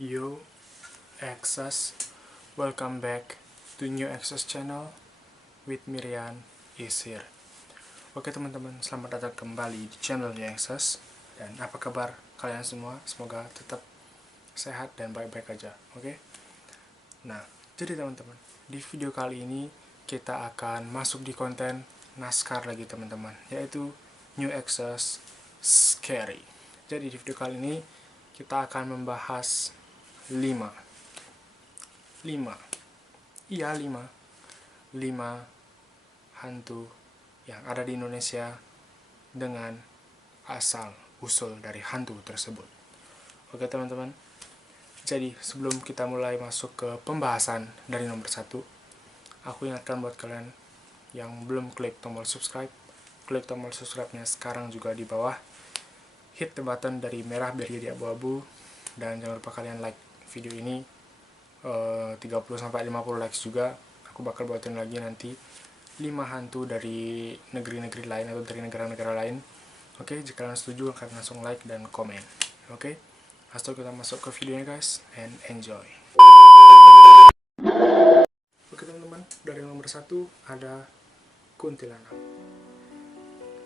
Yo, Access, welcome back to New Access channel with Mirian is here. Oke teman-teman, selamat datang kembali di channel New Access. Dan apa kabar kalian semua? Semoga tetap sehat dan baik-baik aja, oke? Nah, jadi teman-teman, di video kali ini kita akan masuk di konten NASCAR lagi teman-teman, yaitu New Access Scary. Jadi di video kali ini kita akan membahas 5 hantu yang ada di Indonesia dengan asal usul dari hantu tersebut. Oke teman-teman, jadi sebelum kita mulai masuk ke pembahasan dari nomor 1, aku ingatkan buat kalian yang belum klik tombol subscribe, klik tombol subscribe-nya sekarang juga di bawah, hit the button dari merah biar jadi abu-abu, dan jangan lupa kalian like video ini 30-50 likes juga. Aku bakal buatin lagi nanti 5 hantu dari negeri-negeri lain atau dari negara-negara lain. Oke, jika kalian setuju kalian langsung like dan komen. Oke, langsung kita masuk ke videonya guys, and enjoy. Oke teman-teman, dari nomor 1 ada kuntilanak.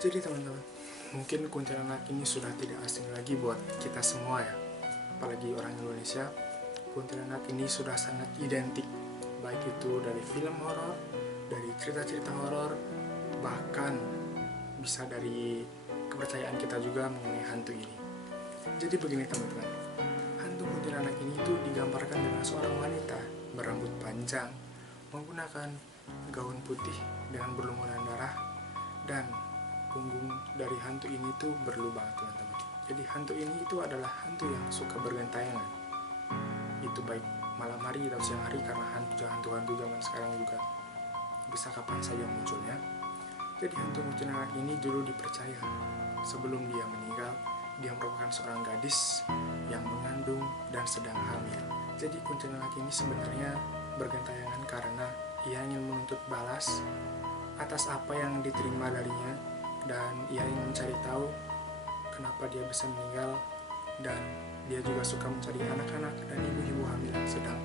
Jadi teman-teman, mungkin kuntilanak ini sudah tidak asing lagi buat kita semua ya, apalagi orang Indonesia. Kuntilanak ini sudah sangat identik, baik itu dari film horor, dari cerita-cerita horor, bahkan bisa dari kepercayaan kita juga mengenai hantu ini. Jadi begini teman-teman, hantu kuntilanak ini tuh digambarkan dengan seorang wanita berambut panjang, menggunakan gaun putih dengan berlumuran darah, dan punggung dari hantu ini tuh berlubang teman-teman. Jadi hantu ini itu adalah hantu yang suka bergentayangan, itu baik malam hari atau siang hari, karena hantu-hantu zaman sekarang juga bisa kapan saja munculnya. Jadi hantu kuntilanak ini dulu dipercaya sebelum dia meninggal, dia merupakan seorang gadis yang mengandung dan sedang hamil. Jadi kuntilanak ini sebenarnya bergentayangan karena ia ingin menuntut balas atas apa yang diterima darinya, dan ia ingin mencari tahu kenapa dia bisa meninggal, dan dia juga suka mencari anak-anak dan ibu-ibu hamil yang sedang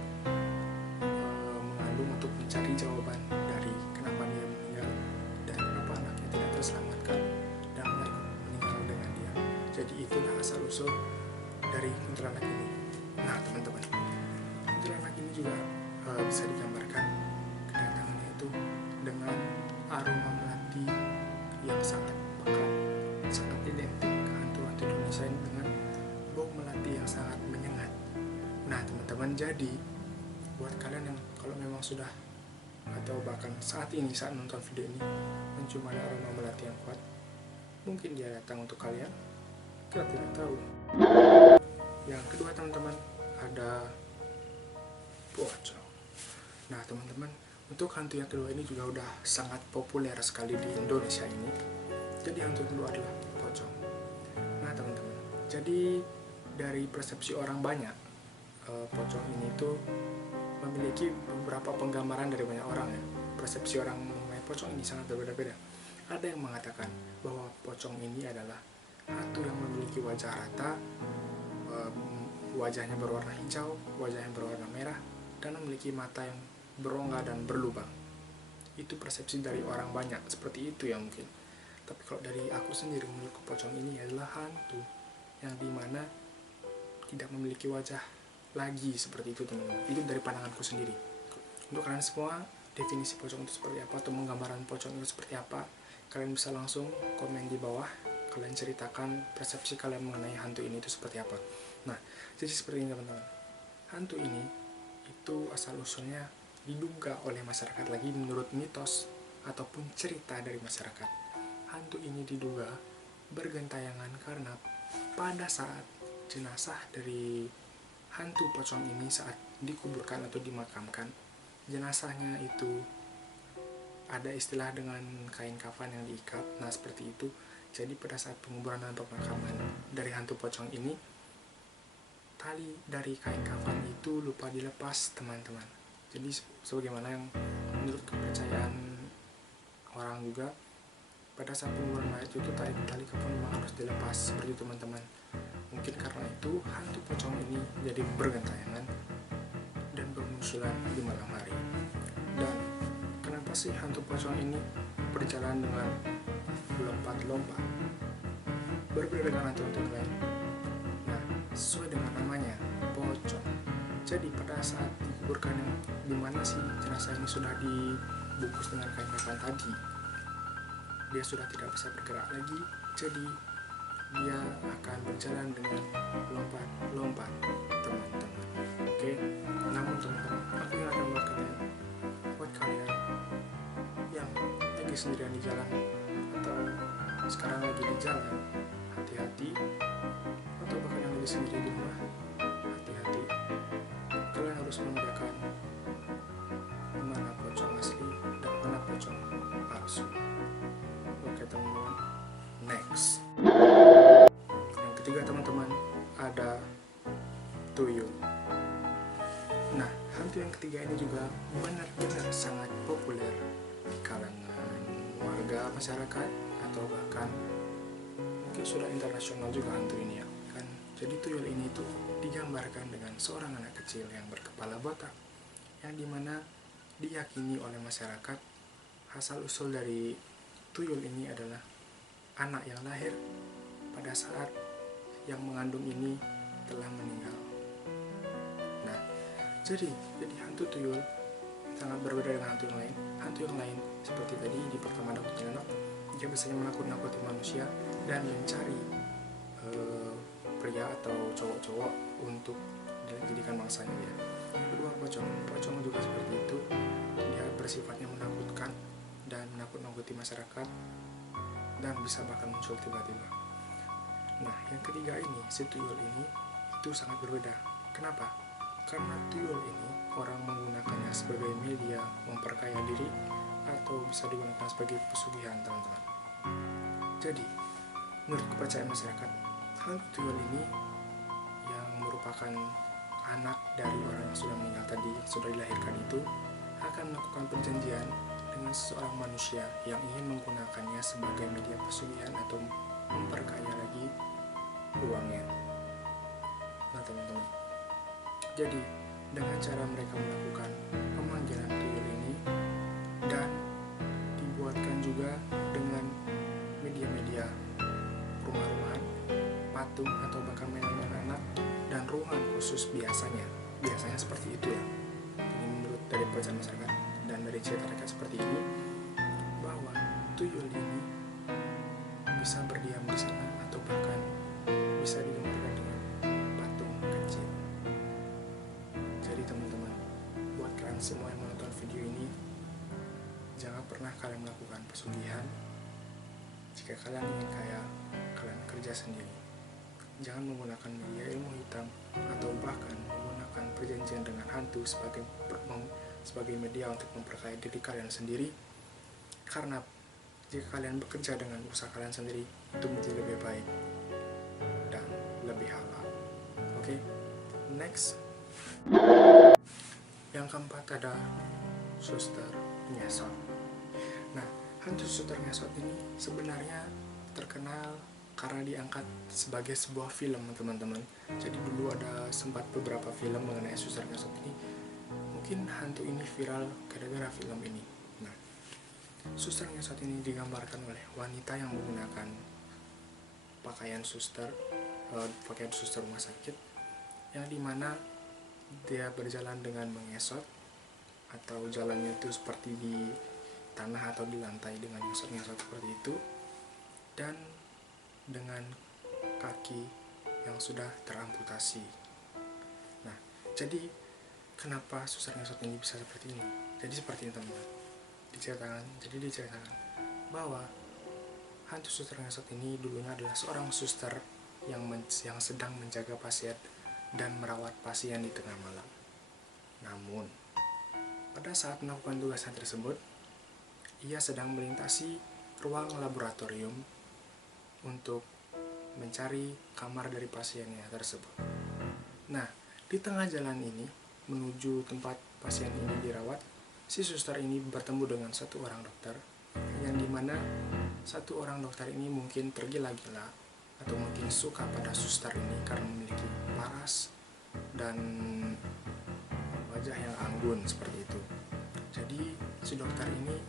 mengandung untuk mencari jawaban dari kenapa dia meninggal dan kenapa anaknya tidak terselamatkan dan mereka meninggal dengan dia. Jadi itulah asal usul dari kuntilanak ini. Nah teman-teman, kuntilanak ini juga bisa digambarkan kedatangannya itu dengan aroma melati yang sangat pekat, sangat identik ke hantu-hantu Indonesia ini dengan bau melati yang sangat menyengat. Nah teman-teman, jadi buat kalian yang kalau memang sudah atau bahkan saat ini saat nonton video ini mencium ada aroma melati yang kuat, mungkin dia datang untuk kalian, kita tidak tahu. Yang kedua teman-teman, ada pocong. Nah teman-teman, untuk hantu yang kedua ini juga udah sangat populer sekali di Indonesia ini. Jadi hantu yang kedua adalah pocong. Nah teman-teman, jadi dari persepsi orang banyak, pocong ini tuh memiliki beberapa penggambaran dari banyak orang ya. Persepsi orang mengenai pocong ini sangat berbeda-beda. Ada yang mengatakan bahwa pocong ini adalah hantu yang memiliki wajah rata, wajahnya berwarna hijau, wajahnya berwarna merah, dan memiliki mata yang berongga dan berlubang. Itu persepsi dari orang banyak, seperti itu ya mungkin. Tapi kalau dari aku sendiri, menurutku pocong ini adalah hantu yang dimana tidak memiliki wajah lagi, seperti itu teman-teman. Itu dari pandanganku sendiri. Untuk kalian semua, definisi pocong itu seperti apa atau penggambaran pocong itu seperti apa, kalian bisa langsung komen di bawah. Kalian ceritakan persepsi kalian mengenai hantu ini itu seperti apa. Nah, jadi seperti ini teman-teman. Hantu ini itu asal usulnya diduga oleh masyarakat, lagi menurut mitos ataupun cerita dari masyarakat. Hantu ini diduga bergentayangan karena pada saat jenazah dari hantu pocong ini saat dikuburkan atau dimakamkan, jenazahnya itu ada istilah dengan kain kafan yang diikat. Nah seperti itu. Jadi pada saat penguburan dan pemakaman dari hantu pocong ini, tali dari kain kafan itu lupa dilepas teman-teman. Jadi sebagaimana yang menurut kepercayaan orang juga, pada saat penguburan mayat itu tali kafan memang harus dilepas, seperti itu teman-teman. Mungkin karena itu hantu pocong ini jadi bergentayangan dan bermunculan di malam hari. Dan kenapa sih hantu pocong ini berjalan dengan lompat-lompat? Berbeda dengan hantu-hantu yang lain. Nah, sesuai dengan namanya, pocong. Jadi pada saat dikuburkan di mana sih jenazah ini sudah dibungkus dengan kain kafan tadi, dia sudah tidak bisa bergerak lagi. Jadi dia akan berjalan dengan lompat-lompat, teman-teman. Oke, namun teman-teman, aku ingatkan buat kalian yang lagi sendirian di jalan atau sekarang lagi di jalan, hati-hati. Atau bahkan yang lagi sendiri di rumah, hati-hati. Kalian harus membedakan mana pocong asli dan mana pocong palsu. Oke teman-teman, next. Yang ketiga teman-teman, ada tuyul. Nah, hantu yang ketiga ini juga benar-benar sangat populer di kalangan warga masyarakat atau bahkan mungkin sudah internasional juga hantu ini ya kan. Jadi tuyul ini tuh digambarkan dengan seorang anak kecil yang berkepala botak, yang dimana diyakini oleh masyarakat asal usul dari tuyul ini adalah anak yang lahir pada saat yang mengandung ini telah meninggal. Nah, jadi hantu tuyul sangat berbeda dengan hantu yang lain. Hantu yang lain seperti tadi di pertama ada kuntilanak, dia biasanya menakut-nakuti manusia dan mencari pria atau cowok-cowok untuk dijadikan mangsanya dia. Kedua, pocong juga seperti itu. Dia bersifatnya menakutkan dan menakut-nakuti masyarakat dan bisa bahkan muncul tiba-tiba. Nah, yang ketiga ini, si tuyul ini itu sangat berbeda. Kenapa? Karena tuyul ini orang menggunakannya sebagai media memperkaya diri atau bisa digunakan sebagai pesugihan, teman-teman. Jadi, menurut kepercayaan masyarakat, hantu tuyul ini yang merupakan anak dari orang yang sudah meninggal tadi, yang sudah dilahirkan itu, akan melakukan perjanjian dengan seseorang manusia yang ingin menggunakannya sebagai media pesugihan atau memperkaya lagi uangnya. Nah teman-teman, jadi dengan cara mereka melakukan pemanggilan tuyul ini dan dibuatkan juga dengan media-media rumah-rumahan, patung atau bahkan mainan anak dan ruangan khusus biasanya seperti itu ya. Ini menurut dari percayaan masyarakat dan dari cerita mereka seperti ini, bahwa tuyul ini bisa berdiam di sana atau bahkan bisa digambarkan dengan patung kecil. Jadi teman-teman, buat kalian semua yang menonton video ini, jangan pernah kalian melakukan pesugihan. Jika kalian ingin kaya, kalian kerja sendiri. Jangan menggunakan media ilmu hitam atau bahkan menggunakan perjanjian dengan hantu sebagai media untuk memperkaya diri kalian sendiri. Karena jika kalian bekerja dengan usaha kalian sendiri, itu menjadi lebih baik dan lebih halal. Oke, next. Yang keempat ada suster ngesot. Nah, hantu suster ngesot ini sebenarnya terkenal karena diangkat sebagai sebuah film, teman-teman. Jadi dulu ada sempat beberapa film mengenai suster ngesot ini. Mungkin hantu ini viral gara-gara film ini. Nah, suster ngesot ini digambarkan oleh wanita yang menggunakan pakaian suster rumah sakit, yang dimana dia berjalan dengan mengesot atau jalannya itu seperti di tanah atau di lantai dengan ngesot-ngesot seperti itu, dan dengan kaki yang sudah teramputasi. Nah, jadi kenapa suster ngesot ini bisa seperti ini? Jadi seperti ini teman-teman. Diceritakan bahwa hantu suster ngesot ini dulunya adalah seorang suster yang sedang menjaga pasien dan merawat pasien di tengah malam. Namun, pada saat melakukan tugasnya tersebut, ia sedang melintasi ruang laboratorium untuk mencari kamar dari pasiennya tersebut. Nah, di tengah jalan ini menuju tempat pasien ini dirawat, si suster ini bertemu dengan satu orang dokter, yang dimana satu orang dokter ini mungkin tergila-gila atau mungkin suka pada suster ini karena memiliki paras dan wajah yang anggun seperti itu. Jadi si dokter ini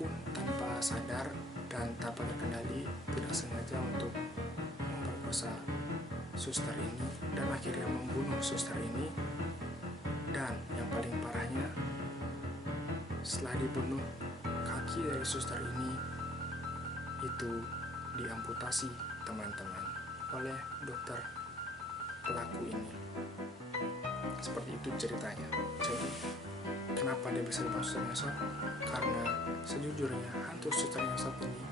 pun tanpa sadar dan tanpa terkendali tidak sengaja untuk memperkosa suster ini dan akhirnya membunuh suster ini. Dan yang paling parahnya, setelah dibunuh, kaki dari suster ini itu diamputasi teman-teman oleh dokter pelaku ini. Seperti itu ceritanya. Jadi kenapa dia bisa dibilang suster ngesot? Karena sejujurnya hantu suster ngesot ini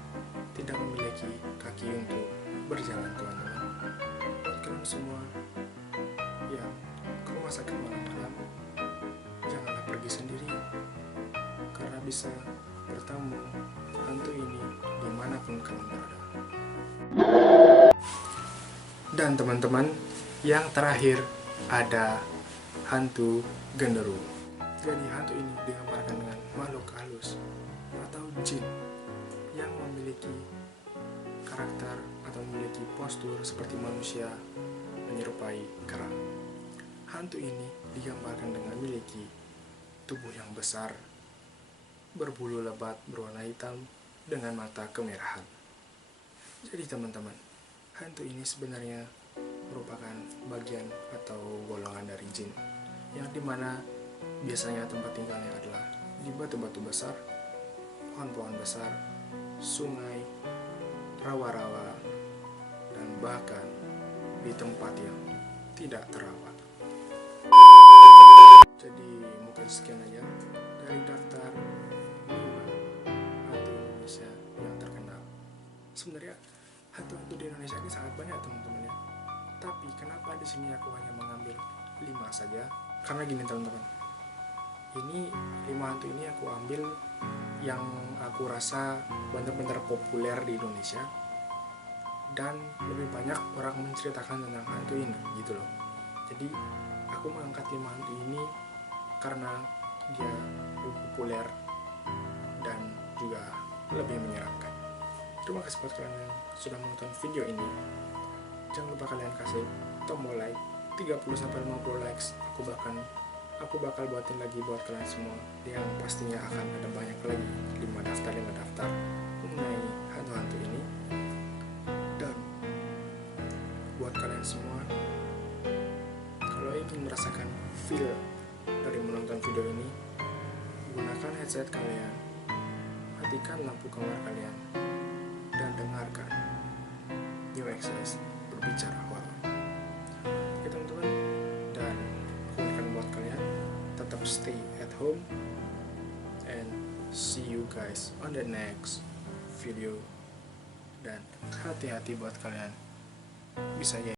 tidak memiliki kaki untuk berjalan, teman-teman. Buat kalian semua yang ke rumah sakit malam-malam, janganlah pergi sendiri, karena bisa bertemu hantu ini dimanapun kalian berada. Dan teman-teman, yang terakhir ada hantu genderuwo. Jadi hantu ini digambarkan dengan makhluk halus atau jin yang memiliki karakter atau memiliki postur seperti manusia menyerupai kera. Hantu ini digambarkan dengan memiliki tubuh yang besar, berbulu lebat berwarna hitam dengan mata kemerahan. Jadi teman-teman, hantu ini sebenarnya merupakan bagian atau golongan dari jin, yang dimana biasanya tempat tinggalnya adalah di batu-batu besar, pohon-pohon besar, sungai, rawa-rawa, dan bahkan di tempat yang tidak terawat. Jadi mungkin sekian aja dari daftar 5 hantu Indonesia yang terkenal. Sebenarnya hantu-hantu di Indonesia ini sangat banyak, teman-teman ya. Tapi kenapa di sini aku hanya mengambil 5 saja? Karena gini teman-teman, ini 5 hantu ini aku ambil yang aku rasa benar-benar populer di Indonesia dan lebih banyak orang menceritakan tentang hantu ini gitu loh. Jadi aku mengangkat 5 hantu ini karena dia lebih populer dan juga lebih menyeramkan. Terima kasih buat kalian yang sudah menonton video ini. Jangan lupa kalian kasih tombol like 30-50 likes. Aku bakal buatin lagi buat kalian semua, yang pastinya akan ada banyak lagi 5 daftar mengenai hantu-hantu ini. Dan buat kalian semua, kalau ingin merasakan feel dari menonton video ini, gunakan headset kalian, matikan lampu kamar kalian, dan dengarkan New Access berbicara horor. Oke teman-teman, dan aku akan buat kalian tetap stay at home, and see you guys on the next video. Dan hati-hati buat kalian, bisa ya